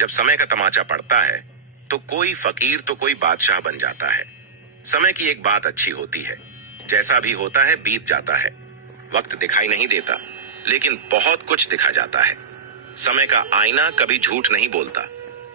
जब समय का तमाचा पड़ता है तो कोई फकीर तो कोई बादशाह बन जाता है। समय की एक बात अच्छी होती है, जैसा भी होता है बीत जाता है। वक्त दिखाई नहीं देता, लेकिन बहुत कुछ दिखा जाता है। समय का आईना कभी झूठ नहीं बोलता।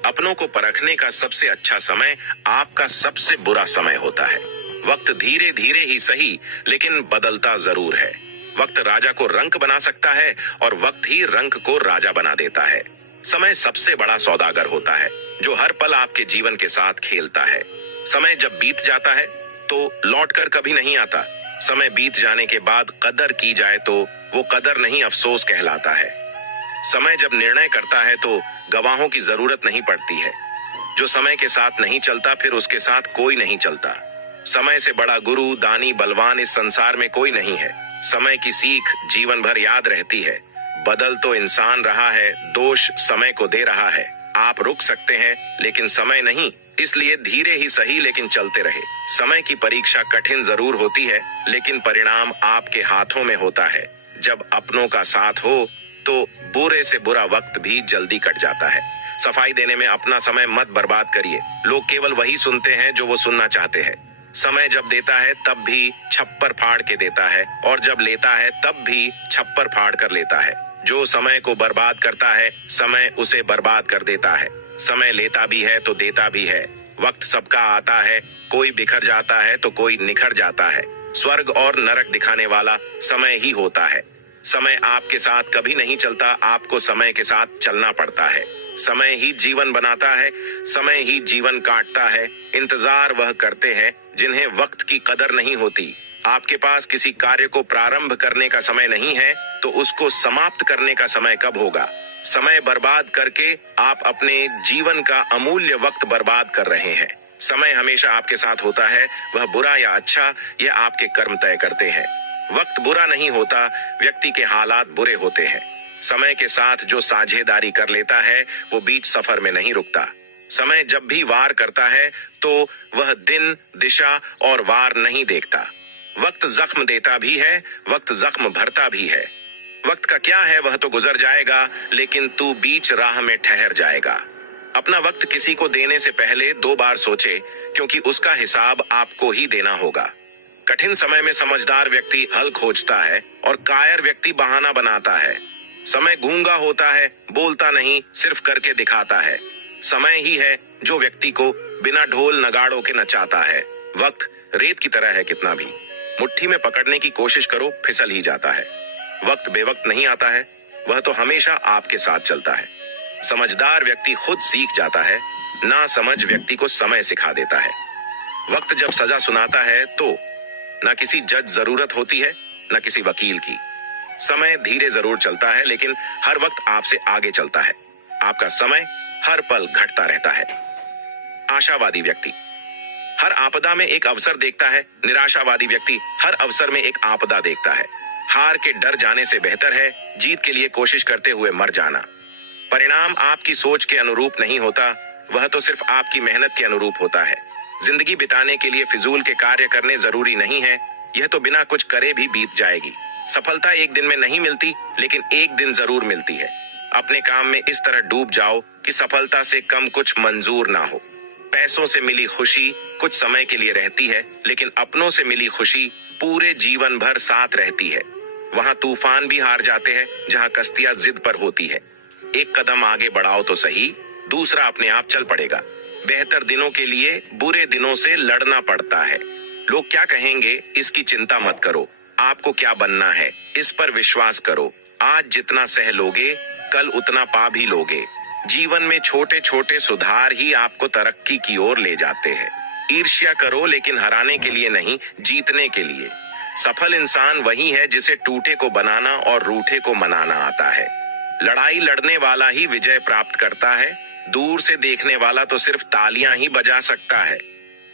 अपनों को परखने का सबसे अच्छा समय आपका सबसे बुरा समय होता है। वक्त धीरे धीरे ही सही, लेकिन बदलता जरूर है। वक्त राजा को रंक बना सकता है और वक्त ही रंक को राजा बना देता है। समय सबसे बड़ा सौदागर होता है, जो हर पल आपके जीवन के साथ खेलता है। समय जब बीत जाता है तो लौटकर कभी नहीं आता। समय बीत जाने के बाद कदर की जाए तो वो कदर नहीं, अफसोस कहलाता है। समय जब निर्णय करता है तो गवाहों की जरूरत नहीं पड़ती है। जो समय के साथ नहीं चलता, फिर उसके साथ कोई नहीं चलता। समय से बड़ा गुरु, दानी, बलवान इस संसार में कोई नहीं है। समय की सीख जीवन भर याद रहती है। बदल तो इंसान रहा है, दोष समय को दे रहा है। आप रुक सकते हैं, लेकिन समय नहीं। इसलिए धीरे ही सही, लेकिन चलते रहे। समय की परीक्षा कठिन जरूर होती है, लेकिन परिणाम आपके हाथों में होता है। जब अपनों का साथ हो तो बुरे से बुरा वक्त भी जल्दी कट जाता है। सफाई देने में अपना समय मत बर्बाद करिए। लोग केवल वही सुनते हैं जो वो सुनना चाहते हैं। समय जब देता है तब भी छप्पर फाड़ के देता है, और जब लेता है तब भी छप्पर फाड़ कर लेता है। जो समय को बर्बाद करता है, समय उसे बर्बाद कर देता है। समय लेता भी है तो देता भी है। वक्त सबका आता है, कोई बिखर जाता है तो कोई निखर जाता है। स्वर्ग और नरक दिखाने वाला समय ही होता है। समय आपके साथ कभी नहीं चलता, आपको समय के साथ चलना पड़ता है। समय ही जीवन बनाता है, समय ही जीवन काटता है। इंतजार वह करते हैं जिन्हें वक्त की कदर नहीं होती। आपके पास किसी कार्य को प्रारंभ करने का समय नहीं है तो उसको समाप्त करने का समय कब होगा? समय बर्बाद करके आप अपने जीवन का अमूल्य वक्त बर्बाद कर रहे हैं। समय हमेशा आपके साथ होता है, वह बुरा या अच्छा यह आपके कर्म तय करते हैं। वक्त बुरा नहीं होता, व्यक्ति के हालात बुरे होते हैं। समय के साथ जो साझेदारी कर लेता है वो बीच सफर में नहीं रुकता। समय जब भी वार करता है तो वह दिन, दिशा और वार नहीं देखता। वक्त जख्म देता भी है, वक्त जख्म भरता भी है। वक्त का क्या है, वह तो गुजर जाएगा, लेकिन तू बीच राह में ठहर जाएगा। अपना वक्त किसी को देने से पहले 2 बार सोचे, क्योंकि उसका हिसाब आपको ही देना होगा। कठिन समय में समझदार व्यक्ति हल खोजता है और कायर व्यक्ति बहाना बनाता है। समय गूंगा होता है, बोलता नहीं, सिर्फ करके दिखाता है। समय ही है जो व्यक्ति को बिना ढोल नगाड़ों के नचाता है। वक्त रेत की तरह है, कितना भी मुट्ठी में पकड़ने की कोशिश करो फिसल ही जाता है। वक्त बेवक्त नहीं आता है, वह तो हमेशा आपके साथ चलता है। समझदार व्यक्ति खुद सीख जाता है, ना समझ व्यक्ति को समय सिखा देता है। वक्त जब सजा सुनाता है तो ना किसी जज जरूरत होती है, ना किसी वकील की। समय धीरे जरूर चलता है, लेकिन हर वक्त आपसे आगे चलता है। आपका समय हर पल घटता रहता है। आशावादी व्यक्ति हर आपदा में एक अवसर देखता है, निराशावादी व्यक्ति हर अवसर में एक आपदा देखता है। हार के डर जाने से बेहतर है जीत के लिए कोशिश करते हुए मर जाना। परिणाम आपकी सोच के अनुरूप नहीं होता, वह तो सिर्फ आपकी मेहनत के अनुरूप होता है। जिंदगी बिताने के लिए फिजूल के कार्य करने जरूरी नहीं है, यह तो बिना कुछ करे भी बीत जाएगी। सफलता एक दिन में नहीं मिलती, लेकिन एक दिन जरूर मिलती है। अपने काम में इस तरह डूब जाओ कि सफलता से कम कुछ मंजूर ना हो। पैसों से मिली खुशी कुछ समय के लिए रहती है, लेकिन अपनों से मिली खुशी पूरे जीवन भर साथ रहती है। वहां तूफान भी हार जाते हैं जहां कश्तियां जिद पर होती है। एक कदम आगे बढ़ाओ तो सही, दूसरा अपने आप चल पड़ेगा। बेहतर दिनों के लिए बुरे दिनों से लड़ना पड़ता है। लोग क्या कहेंगे इसकी चिंता मत करो, आपको क्या बनना है इस पर विश्वास करो। आज जितना सह लोगे कल उतना पा भी लोगे। जीवन में छोटे छोटे सुधार ही आपको तरक्की की ओर ले जाते हैं। ईर्ष्या करो, लेकिन हराने के लिए नहीं, जीतने के लिए। सफल इंसान वही है जिसे टूटे को बनाना और रूठे को मनाना आता है। लड़ाई लड़ने वाला ही विजय प्राप्त करता है, दूर से देखने वाला तो सिर्फ तालियां ही बजा सकता है।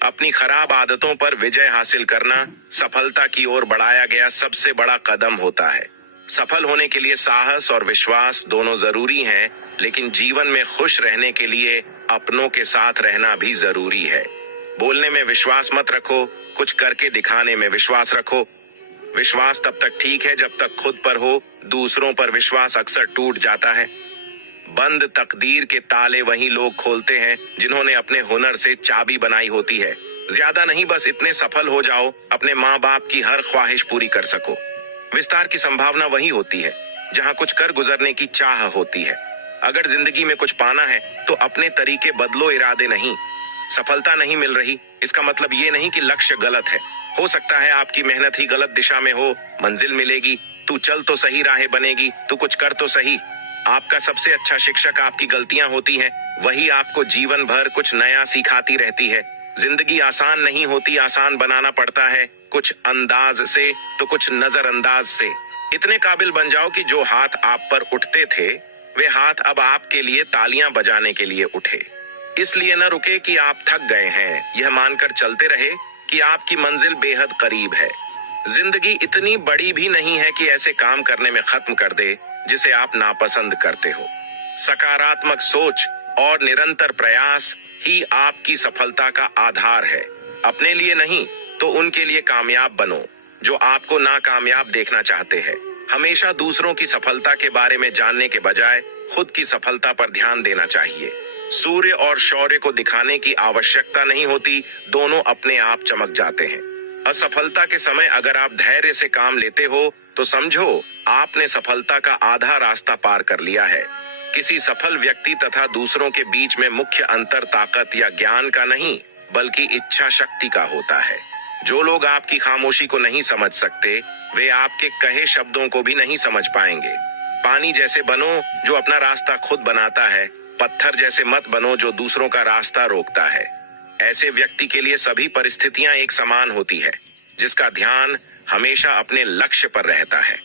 अपनी खराब आदतों पर विजय हासिल करना सफलता की ओर बढ़ाया गया सबसे बड़ा कदम होता है। सफल होने के लिए साहस और विश्वास दोनों जरूरी हैं, लेकिन जीवन में खुश रहने के लिए अपनों के साथ रहना भी जरूरी है। बोलने में विश्वास मत रखो, कुछ करके दिखाने में विश्वास रखो। विश्वास तब तक ठीक है जब तक खुद पर हो, दूसरों पर विश्वास अक्सर टूट जाता है। बंद तकदीर के ताले वही लोग खोलते हैं जिन्होंने अपने हुनर से चाबी बनाई होती है। ज्यादा नहीं, बस इतने सफल हो जाओ अपने माँ बाप की हर ख्वाहिश पूरी कर सको। विस्तार की संभावना वही होती है जहाँ कुछ कर गुजरने की चाह होती है। अगर जिंदगी में कुछ पाना है तो अपने तरीके बदलो, इरादे नहीं। सफलता नहीं मिल रही इसका मतलब ये नहीं कि लक्ष्य गलत है। हो सकता है आपकी मेहनत ही गलत दिशा में हो। मंजिल मिलेगी, तू चल तो सही, राहें बनेगी, तू कुछ कर तो सही। आपका सबसे अच्छा शिक्षक आपकी गलतियां होती हैं, वही आपको जीवन भर कुछ नया सिखाती रहती है। जिंदगी आसान नहीं होती, आसान बनाना पड़ता है, कुछ अंदाज से तो कुछ नजरअंदाज से। इतने काबिल बन जाओ कि जो हाथ आप पर उठते थे वे हाथ अब आपके लिए तालियां बजाने के लिए उठे। इसलिए न रुके कि आप थक गए हैं, यह मानकर चलते रहे कि आपकी मंजिल बेहद करीब है। जिंदगी इतनी बड़ी भी नहीं है कि ऐसे काम करने में खत्म कर दे जिसे आप नापसंद करते हो। सकारात्मक सोच और निरंतर प्रयास ही आपकी सफलता का आधार है। अपने लिए नहीं तो उनके लिए कामयाब बनो जो आपको नाकामयाब देखना चाहते हैं। हमेशा दूसरों की सफलता के बारे में जानने के बजाय खुद की सफलता पर ध्यान देना चाहिए। सूर्य और शौर्य को दिखाने की आवश्यकता नहीं होती, दोनों अपने आप चमक जाते हैं। असफलता के समय अगर आप धैर्य से काम लेते हो तो समझो आपने सफलता का आधा रास्ता पार कर लिया है। किसी सफल व्यक्ति तथा दूसरों के बीच में मुख्य अंतर ताकत या ज्ञान का नहीं बल्कि इच्छा शक्ति का होता है। जो लोग आपकी खामोशी को नहीं समझ सकते वे आपके कहे शब्दों को भी नहीं समझ पाएंगे। पानी जैसे बनो जो अपना रास्ता खुद बनाता है, पत्थर जैसे मत बनो जो दूसरों का रास्ता रोकता है। ऐसे व्यक्ति के लिए सभी परिस्थितियां एक समान होती है, जिसका ध्यान हमेशा अपने लक्ष्य पर रहता है।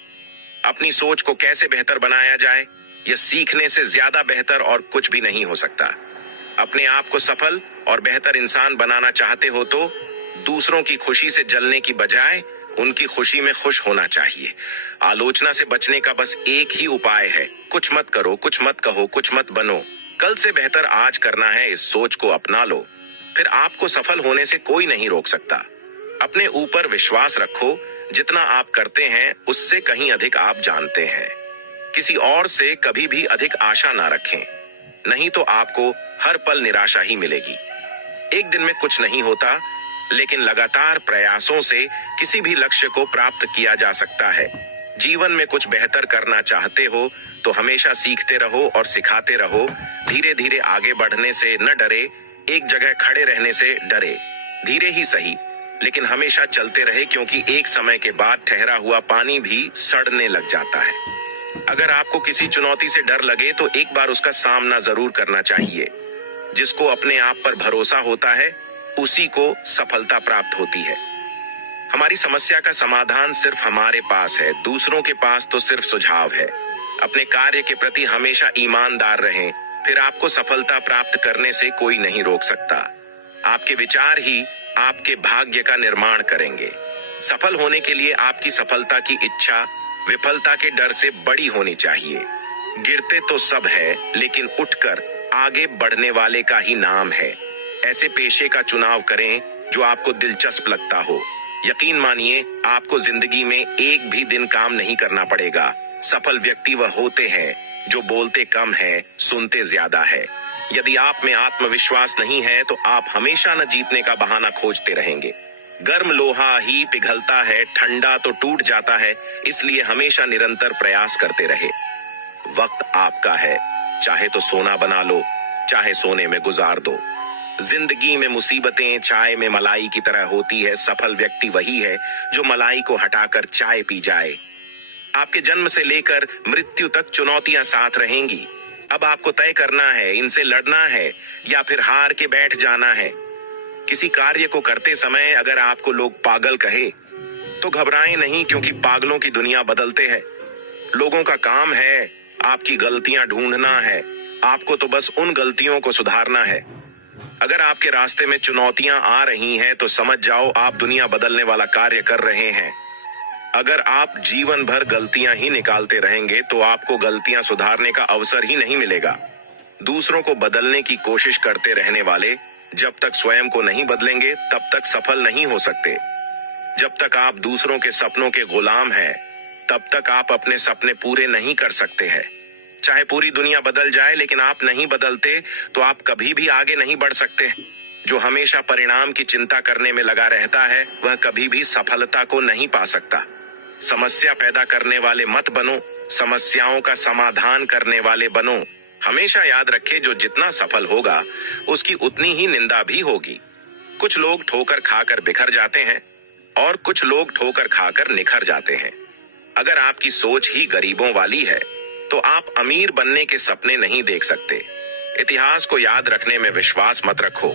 अपनी सोच को कैसे बेहतर बनाया जाए, यह सीखने से ज्यादा बेहतर और कुछ भी नहीं हो सकता। अपने आप को सफल और बेहतर इंसान बनाना चाहते हो तो दूसरों की खुशी से जलने की बजाय उनकी खुशी में खुश होना चाहिए। आलोचना से बचने का बस एक ही उपाय है, कुछ मत करो, कुछ मत कहो, कुछ मत बनो। कल से बेहतर आज करना है, इस सोच को अपना लो, फिर आपको सफल होने से कोई नहीं रोक सकता। अपने ऊपर विश्वास रखो, जितना आप करते हैं उससे कहीं अधिक आप जानते हैं। किसी और से कभी भी अधिक आशा ना रखें, नहीं तो आपको हर पल निराशा ही मिलेगी। एक दिन में कुछ नहीं होता, लेकिन लगातार प्रयासों से किसी भी लक्ष्य को प्राप्त किया जा सकता है। जीवन में कुछ बेहतर करना चाहते हो तो हमेशा सीखते रहो और सिखाते रहो। धीरे धीरे आगे बढ़ने से न डरे, एक जगह खड़े रहने से डरे। धीरे ही सही लेकिन हमेशा चलते रहे, क्योंकि एक समय के बाद ठहरा हुआ पानी भी सड़ने लग जाता है। अगर आपको किसी चुनौती से डर लगे तो एक बार उसका सामना जरूर करना चाहिए। जिसको अपने आप पर भरोसा होता है उसी को सफलता प्राप्त होती है। हमारी समस्या का समाधान सिर्फ हमारे पास है, दूसरों के पास तो सिर्फ सुझाव है। अपने कार्य के प्रति हमेशा ईमानदार रहें, फिर आपको सफलता प्राप्त करने से कोई नहीं रोक सकता। आपके विचार ही आपके भाग्य का निर्माण करेंगे। सफल होने के लिए आपकी सफलता की इच्छा विफलता के डर से बड़ी होनी चाहिए। गिरते तो सब है, लेकिन उठकर आगे बढ़ने वाले का ही नाम है। ऐसे पेशे का चुनाव करें जो आपको दिलचस्प लगता हो। यकीन मानिए, आपको जिंदगी में एक भी दिन काम नहीं करना पड़ेगा। सफल व्यक्ति वह होते हैं जो बोलते कम है, सुनते ज्यादा है। यदि आप में आत्मविश्वास नहीं है तो आप हमेशा न जीतने का बहाना खोजते रहेंगे। गर्म लोहा ही पिघलता है, ठंडा तो टूट जाता है, इसलिए हमेशा निरंतर प्रयास करते रहे। वक्त आपका है, चाहे तो सोना बना लो, चाहे सोने में गुजार दो। जिंदगी में मुसीबतें चाय में मलाई की तरह होती है। सफल व्यक्ति वही है जो मलाई को हटाकर चाय पी जाए। आपके जन्म से लेकर मृत्यु तक चुनौतियां साथ रहेंगी। अब आपको तय करना है, इनसे लड़ना है या फिर हार के बैठ जाना है। किसी कार्य को करते समय अगर आपको लोग पागल कहे तो घबराएं नहीं, क्योंकि पागलों की दुनिया बदलते हैं। लोगों का काम है आपकी गलतियां ढूंढना है, आपको तो बस उन गलतियों को सुधारना है। अगर आपके रास्ते में चुनौतियां आ रही हैं तो समझ जाओ आप दुनिया बदलने वाला कार्य कर रहे हैं। अगर आप जीवन भर गलतियां ही निकालते रहेंगे तो आपको गलतियां सुधारने का अवसर ही नहीं मिलेगा। दूसरों को बदलने की कोशिश करते रहने वाले जब तक स्वयं को नहीं बदलेंगे तब तक सफल नहीं हो सकते। जब तक आप दूसरों के सपनों के गुलाम हैं तब तक आप अपने सपने पूरे नहीं कर सकते हैं। चाहे पूरी दुनिया बदल जाए, लेकिन आप नहीं बदलते तो आप कभी भी आगे नहीं बढ़ सकते। जो हमेशा परिणाम की चिंता करने में लगा रहता है वह कभी भी सफलता को नहीं पा सकता। समस्या पैदा करने वाले मत बनो, समस्याओं का समाधान करने वाले बनो। हमेशा याद रखें, जो जितना सफल होगा उसकी उतनी ही निंदा भी होगी। कुछ लोग ठोकर खाकर बिखर जाते हैं और कुछ लोग ठोकर खाकर निखर जाते हैं। अगर आपकी सोच ही गरीबों वाली है तो आप अमीर बनने के सपने नहीं देख सकते। इतिहास को याद रखने में विश्वास मत रखो,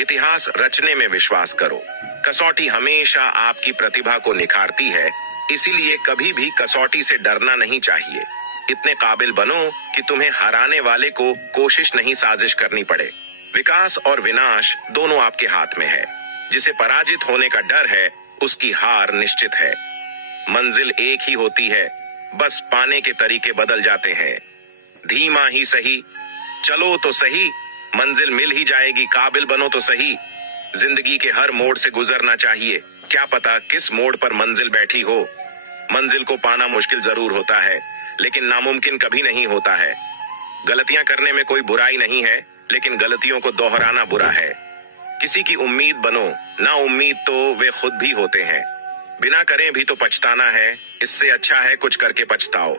इतिहास रचने में विश्वास करो। कसौटी हमेशा आपकी प्रतिभा को निखारती है, इसीलिए कभी भी कसौटी से डरना नहीं चाहिए। इतने काबिल बनो कि तुम्हें हराने वाले को कोशिश नहीं साजिश करनी पड़े। विकास और विनाश दोनों आपके हाथ में है। जिसे पराजित होने का डर है उसकी हार निश्चित है। मंजिल एक ही होती है, बस पाने के तरीके बदल जाते हैं। धीमा ही सही, चलो तो सही, मंजिल मिल ही जाएगी। काबिल बनो तो सही। जिंदगी के हर मोड़ से गुजरना चाहिए, क्या पता किस मोड़ पर मंजिल बैठी हो। मंजिल को पाना मुश्किल जरूर होता है, लेकिन नामुमकिन कभी नहीं होता है। गलतियां करने में कोई बुराई नहीं है, लेकिन गलतियों को दोहराना बुरा है। किसी की उम्मीद बनो, ना उम्मीद तो वे खुद भी होते हैं। बिना करे भी तो पछताना है, इससे अच्छा है कुछ करके पछताओ।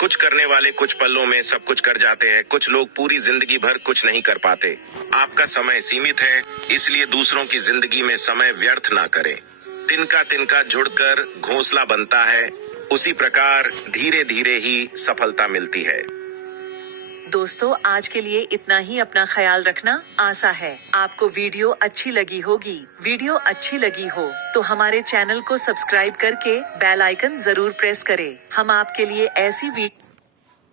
कुछ करने वाले कुछ पलों में सब कुछ कर जाते हैं, कुछ लोग पूरी जिंदगी भर कुछ नहीं कर पाते। आपका समय सीमित है, इसलिए दूसरों की जिंदगी में समय व्यर्थ ना करें। तिनका तिनका जुड़कर घोंसला बनता है, उसी प्रकार धीरे धीरे ही सफलता मिलती है। दोस्तों, आज के लिए इतना ही। अपना ख्याल रखना। आशा है आपको वीडियो अच्छी लगी होगी। वीडियो अच्छी लगी हो तो हमारे चैनल को सब्सक्राइब करके बेल आइकन जरूर प्रेस करें। हम आपके लिए ऐसी वीडियो